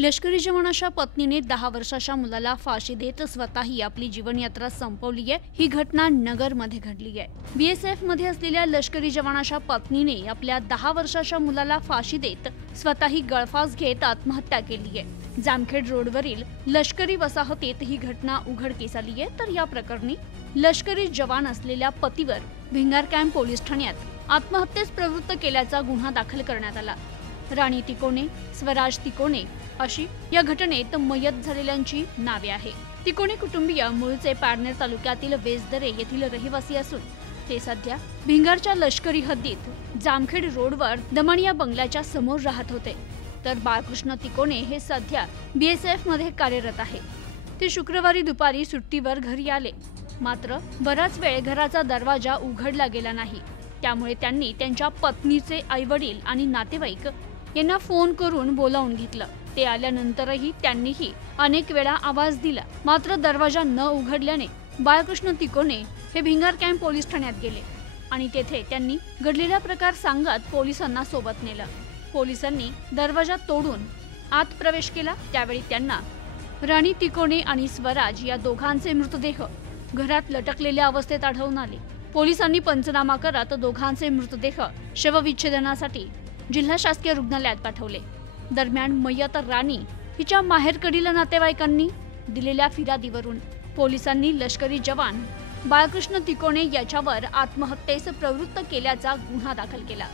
लष्करी जवानाच्या पत्नीने 10 वर्षाच्या मुलाला फाशी देत स्वतःही आपली जीवनयात्रा संपवली आहे। ही घटना नगरमध्ये घडली आहे। बीएसएफ मध्ये असलेल्या लष्करी जवानाच्या पत्नीने आपल्या 10 वर्षाच्या मुलाला फाशी देत स्वतःही गळफास घेत आत्महत्या केली आहे। जामखेड रोडवरील लष्करी वसाहतीत ही घटना उघडकीस आली आहे। तर या प्रकरणी लष्करी जवान असलेल्या पतीवर भिंगार कॅम्प पोलीस ठाण्यात आत्महत्येस प्रवृत्त केल्याचा गुन्हा दाखल करण्यात आला। राणी तिकोने, स्वराज तिकोने अशी या घटनेत मयत झालेल्यांची नावे आहे। तिकोने कुटुंबीय मूळचे पारनेर तालुक्यातील वेसदरे येथील रहिवासी असून ते सध्या भिंगारच्या लष्करी हद्दीत जामखेड रोडवर दमणिया बंगल्याच्या समोर राहत होते। तर बाळकृष्ण तिकोने हे सध्या बीएसएफ मध्ये कार्यरत आहे। ते शुक्रवारी दुपारी सुट्टीवर घरी आले, मात्र बराच वेळ घराचा दरवाजा उघडला गेला नाही। त्यामुळे त्यांनी त्यांच्या पत्नीचे आईवडील आणि नातेवाईक यांना फोन करून बोलावून घेतलं। ते आल्यानंतरही त्यांनीही अनेक वेळा आवाज दिला, मात्र दरवाजा न उघडल्याने बाळकृष्ण तिकोने हे भिंगार कॅम्प पोलीस ठाण्यात गेले आणि तेथे त्यांनी घडलेला प्रकार सांगत पोलिसांना सोबत नेलं। पोलिसांनी दरवाजा तोडून आत प्रवेश केला। त्यावेळी त्यांना राणी तिकोने आणि स्वराज या दोघांचे मृतदेह घरात लटकलेल्या अवस्थेत आढळून आले। पोलिसांनी पंचनामा करत दोघांचे मृतदेह शवविच्छेदनासाठी जिल्हा शासकीय रुग्णालयात पाठवले। दरम्यान मयत राणी हिच्या माहेरकडील नातेवाईकांनी दिलेल्या फिर्यादीवरून पोलिसांनी लष्करी जवान बाळकृष्ण तिकोने याच्यावर आत्महत्येस प्रवृत्त केल्याचा गुन्हा दाखल केला।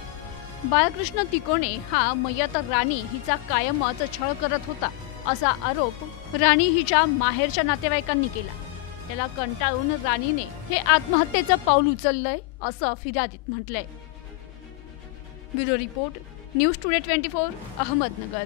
बाळकृष्ण तिकोने हा मयत राणी हिचा कायमच छळ करत होता असा आरोप राणी हिच्या माहेरच्या नातेवाईकांनी केला। त्याला कंटाळून राणीने हे आत्महत्येचं पाऊल उचललंय असं फिर्यादीत म्हटलंय। Bureau report, news today 24, Ahmednagar.